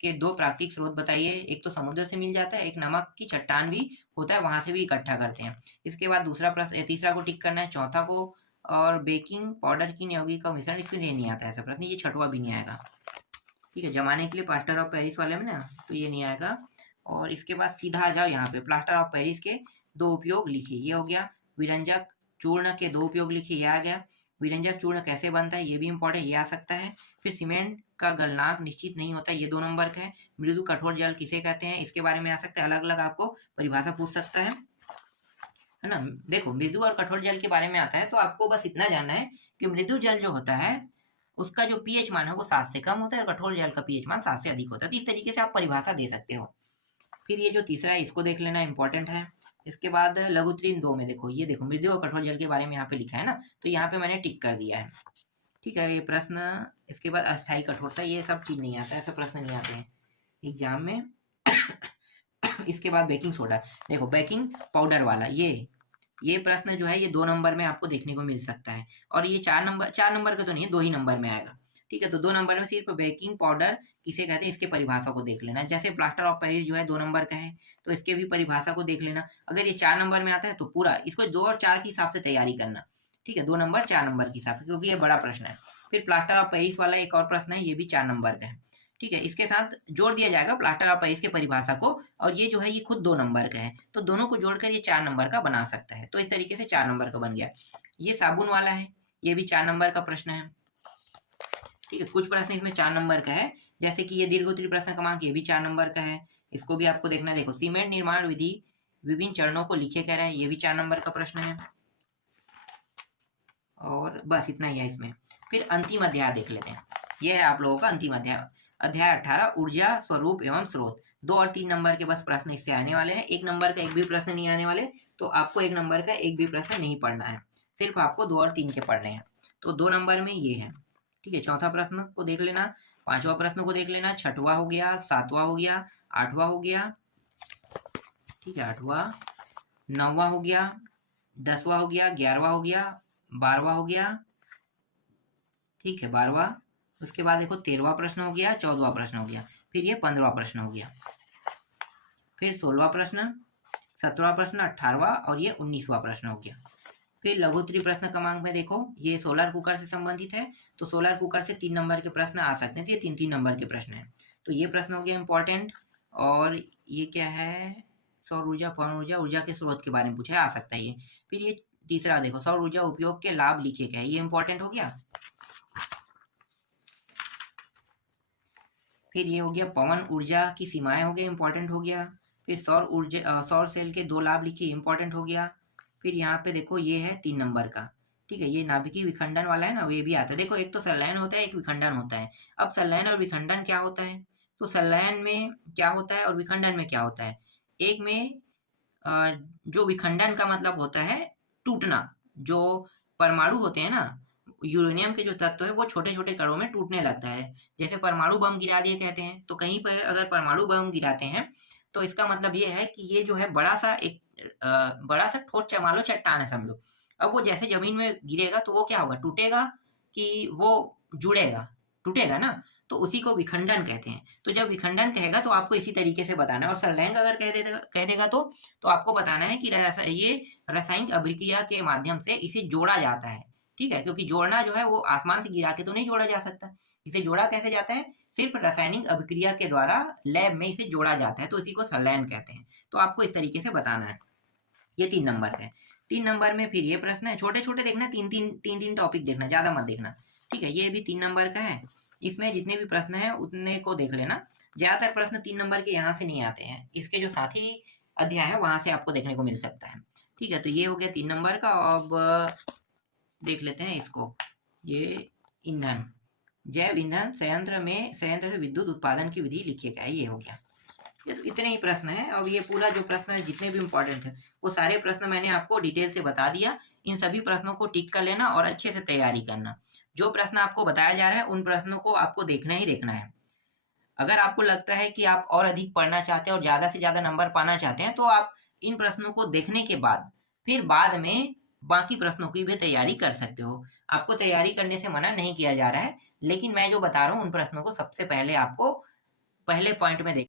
के 2 प्राकृतिक स्रोत बताइए। एक तो समुद्र से मिल जाता है, एक नमक की चट्टान भी होता है, वहां से भी इकट्ठा करते हैं। इसके बाद दूसरा प्रश्न, तीसरा को टिक करना है, चौथा को, और बेकिंग पाउडर की यौगिक का मिश्रण, इससे नहीं आता है ऐसा प्रश्न, ये छठवां भी नहीं आएगा। ठीक है, जमाने के लिए प्लास्टर ऑफ पेरिस वाले में ना, तो ये नहीं आएगा। और इसके बाद सीधा आ जाओ यहाँ पे, प्लास्टर ऑफ पेरिस के 2 उपयोग लिखिए, ये हो गया। विरंजक चूर्ण के 2 उपयोग लिखिए, ये आ गया। विरंजक चूर्ण कैसे बनता है ये भी इंपॉर्टेंट, ये आ सकता है। फिर सीमेंट का गलनांक निश्चित नहीं होता, ये 2 नंबर का है। मृदु कठोर जल किसे कहते हैं, इसके बारे में आ सकता है, अलग अलग आपको परिभाषा पूछ सकता है ना। देखो मृदु और कठोर जल के बारे में आता है, तो आपको बस इतना जानना है कि मृदु जल जो होता है उसका जो पीएच मान है वो 7 से कम होता है, और कठोर जल का पीएच मान 7 से अधिक होता है। तो इस तरीके से आप परिभाषा दे सकते हो। फिर ये जो तीसरा है इसको देख लेना, इंपॉर्टेंट है। इसके बाद लघुत्तरीन 2 में देखो, ये देखो मृदु और कठोर जल के बारे में यहाँ पे लिखा है ना, तो यहाँ पे मैंने टिक कर दिया है। ठीक है, ये प्रश्न। इसके बाद अस्थायी कठोरता, ये सब चीज नहीं आता है, ऐसे प्रश्न नहीं आते हैं एग्जाम में। इसके बाद बेकिंग सोडा, देखो बेकिंग पाउडर वाला, ये प्रश्न जो है ये 2 नंबर में आपको देखने को मिल सकता है। और ये 4 नंबर का तो नहीं है, 2 ही नंबर में आएगा। ठीक है, तो 2 नंबर में सिर्फ बेकिंग पाउडर किसे कहते हैं इसके परिभाषा को देख लेना। जैसे प्लास्टर ऑफ पेरिस जो है 2 नंबर का है, तो इसके भी परिभाषा को देख लेना। अगर ये 4 नंबर में आता है तो पूरा इसको 2 और 4 के हिसाब से तैयारी करना। ठीक है, 2 नंबर 4 नंबर के हिसाब से, क्योंकि ये बड़ा प्रश्न है। फिर प्लास्टर ऑफ पेरिस वाला एक और प्रश्न है, ये भी 4 नंबर का है। ठीक है, इसके साथ जोड़ दिया जाएगा प्लास्टर ऑफ पेरिस के परिभाषा को, और ये जो है ये खुद 2 नंबर का है, तो दोनों को जोड़कर ये 4 नंबर का बना सकता है। तो इस तरीके से 4 नंबर का बन गया। ये साबुन वाला है, ये भी 4 नंबर का प्रश्न है। ठीक है, कुछ प्रश्न इसमें 4 नंबर का है, जैसे कि ये दीर्घोत्तरीय प्रश्न क्रमांक, ये भी 4 नंबर का है, इसको भी आपको देखना है। देखो सीमेंट निर्माण विधि विभिन्न चरणों को लिखे कह रहा है, ये भी 4 नंबर का प्रश्न है। और बस इतना ही है इसमें। फिर अंतिम अध्याय देख लेते हैं, ये है आप लोगों का अंतिम अध्याय, अध्याय 18, ऊर्जा स्वरूप एवं स्रोत। 2 और 3 नंबर के बस प्रश्न इससे आने वाले हैं, 1 नंबर का एक भी प्रश्न नहीं आने वाले, तो आपको 1 नंबर का एक भी प्रश्न नहीं पढ़ना है, सिर्फ आपको 2 और 3 के पढ़ने हैं। तो 2 नंबर में ये है। ठीक है, चौथा प्रश्न को देख लेना, 5वां प्रश्न को देख लेना, 6वां हो गया, 7वां हो गया, 8वां हो गया। ठीक है, 8वां, 9वां हो गया, 10वां हो गया, 11वां हो गया, 12वां हो गया। ठीक है, 12वां। उसके बाद देखो 13वां प्रश्न हो गया, 14वां प्रश्न हो गया, फिर ये 15वां प्रश्न हो गया, फिर 16वां प्रश्न, 17वां प्रश्न, 18वां, और ये 19वां प्रश्न हो गया। फिर लघुत्तरीय प्रश्न क्रमांक में देखो, ये सोलर कुकर से संबंधित है, तो सोलर कुकर से 3 नंबर के प्रश्न आ सकते हैं, तो ये 3-3 नंबर के प्रश्न है। तो ये प्रश्न हो गया इंपॉर्टेंट। और ये क्या है, सौर ऊर्जा, पवन ऊर्जा, ऊर्जा के स्रोत के बारे में पूछा है, आ सकता है ये। फिर ये तीसरा देखो, सौर ऊर्जा उपयोग के लाभ लिखे गए, ये इंपॉर्टेंट हो गया। फिर ये हो गया पवन ऊर्जा की सीमाएं हो गया, इंपॉर्टेंट हो गया। फिर सौर सेल के 2 लाभ लिखिए, इंपॉर्टेंट हो गया। फिर यहाँ पे देखो ये है 3 नंबर का। ठीक है, ये नाभिकीय विखंडन वाला है ना, ये भी आता है। देखो एक तो संलयन होता है, एक विखंडन होता है। अब संलयन और विखंडन क्या होता है, तो संलयन में क्या होता है और विखंडन में क्या होता है। एक में जो विखंडन का मतलब होता है टूटना, जो परमाणु होते हैं ना, यूरेनियम के जो तत्व है वो छोटे छोटे कणों में टूटने लगता है। जैसे परमाणु बम गिरा दिए कहते हैं, तो कहीं पर अगर परमाणु बम गिराते हैं तो इसका मतलब ये है कि ये जो है बड़ा सा ठोस मान लो चट्टान है समझो। अब वो जैसे जमीन में गिरेगा तो वो क्या होगा, टूटेगा कि वो जुड़ेगा, टूटेगा ना, तो उसी को विखंडन कहते हैं। तो जब विखंडन कहेगा तो आपको इसी तरीके से बताना है। और संलयन अगर कह देगा तो आपको बताना है कि ये रासायनिक अभिक्रिया के माध्यम से इसे जोड़ा जाता है। ठीक है, क्योंकि जोड़ना जो है वो आसमान से गिरा के तो नहीं जोड़ा जा सकता, इसे जोड़ा कैसे जाता है, सिर्फ रासायनिक अभिक्रिया के द्वारा लैब में इसे जोड़ा जाता है, तो इसी को संलयन कहते हैं। तो आपको इस तरीके से बताना है। ये 3 नंबर का है। 3 नंबर में फिर ये प्रश्न है, छोटे छोटे देखना, 3-3 टॉपिक देखना, ज्यादा मत देखना। ठीक है, ये भी 3 नंबर का है। इसमें जितने भी प्रश्न है उतने को देख लेना। ज्यादातर प्रश्न 3 नंबर के यहाँ से नहीं आते हैं, इसके जो साथी अध्याय है वहां से आपको देखने को मिल सकता है। ठीक है, तो ये हो गया 3 नंबर का। अब देख लेते हैं इसको, ये ईंधन, जैव ईंधन संयंत्र से विद्युत उत्पादन की विधि लिखिए क्या है, ये हो गया। ये तो इतने ही प्रश्न हैं। अब ये पूरा जो प्रश्न है जितने भी इंपॉर्टेंट है वो सारे प्रश्न मैंने आपको डिटेल से बता दिया। इन सभी प्रश्नों को टिक कर लेना और अच्छे से तैयारी करना। जो प्रश्न आपको बताया जा रहा है उन प्रश्नों को आपको देखना ही देखना है। अगर आपको लगता है कि आप और अधिक पढ़ना चाहते हैं और ज़्यादा से ज़्यादा नंबर पाना चाहते हैं, तो आप इन प्रश्नों को देखने के बाद फिर बाद में बाकी प्रश्नों की भी तैयारी कर सकते हो। आपको तैयारी करने से मना नहीं किया जा रहा है, लेकिन मैं जो बता रहा हूँ उन प्रश्नों को सबसे पहले आपको पहले पॉइंट में देख